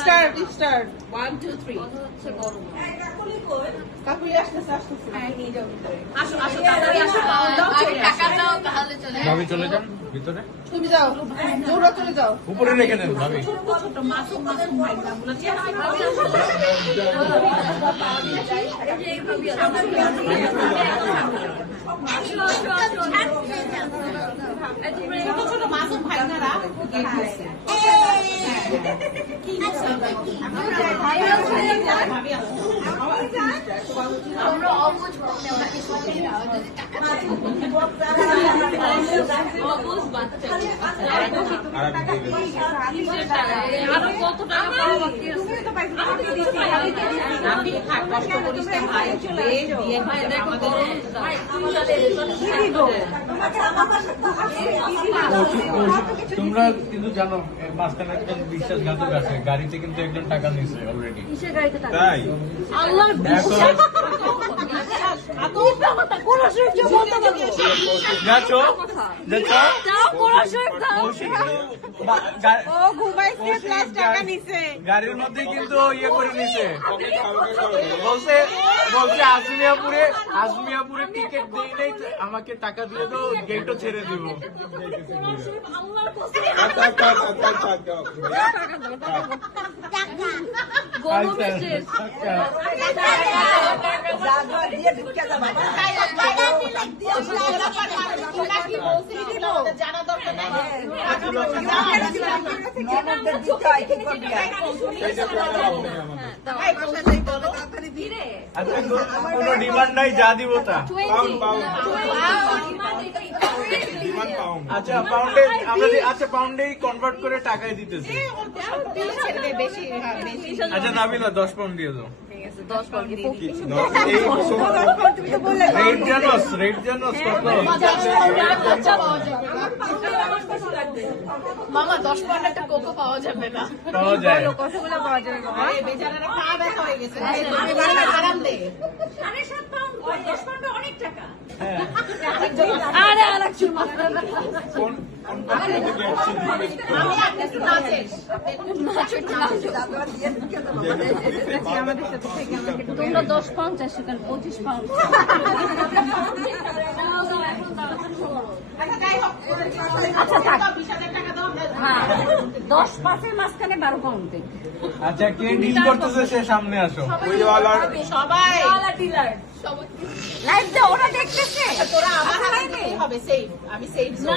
Start 1 2 3 Kakuli আসতেছে আসো তাড়াতাড়ি আসো টাকা দাও তাহলে চলে ভাবি চলে যান ভিতরে। তুমি যাও দৌড়া চলে যাও উপরে রেখে দেন ভাবি। ছোট ছোট মাসুম ভাইগুলো ছোট ছোট মাসুম ভাইনারা আমরা অবুঝ আরো কত টাকা পাওয়া বাকি আছে আমি কষ্ট করিস না ভাই দিয়ে ভাই দেখো তোমরা কিন্তু জানো মাঝখানে একজন বিশ্বাসঘাতক আছে, গাড়িতে কিন্তু একজন টাকা নিচ্ছে অলরেডি। তাই আল্লাহ গাড়ির মধ্যে কিন্তু ইয়ে করে নিছে, বলছে আজমিয়াপুরে টিকিট দেই নাই, আমাকে টাকা দিয়ে দাও, গেটও ছেড়ে দিব। জানা দরকার কোনো ডিমান্ড নাই, যা দিব তা। আচ্ছা পাউন্ডে আমরা আচ্ছা পাউন্ডেই কনভার্ট করে টাকায় দিতেছি। আচ্ছা নাবিলা 10 পাউন্ড দিয়ে দাও। রেট জানোস কত? মামা 10 পাউন্ড একটা কোকো পাওয়া যাবে না? পাওয়া যায়। কতগুলো পাওয়া যাবে বাবা? বেচারারা পা ব্যথা হয়ে গেছে। আরাম দে। 7.5 পাউন্ড 10 পাউন্ড অনেক টাকা। আরে আরেকজন মাত্র আমি একটু নাচেস তোমরা 10-50 সেখানে 25 পাউন্ড। আচ্ছা 20,000 টাকা দাও। হ্যাঁ 10-5 মাঝখানে 12 পাউন্ড। আচ্ছা কে ডিল করতেছে সে সামনে আসো। সবাই লাইভ দে, ওরা দেখতেছে। তোরা আমার হাতে হবে সেভ, আমি সেভ না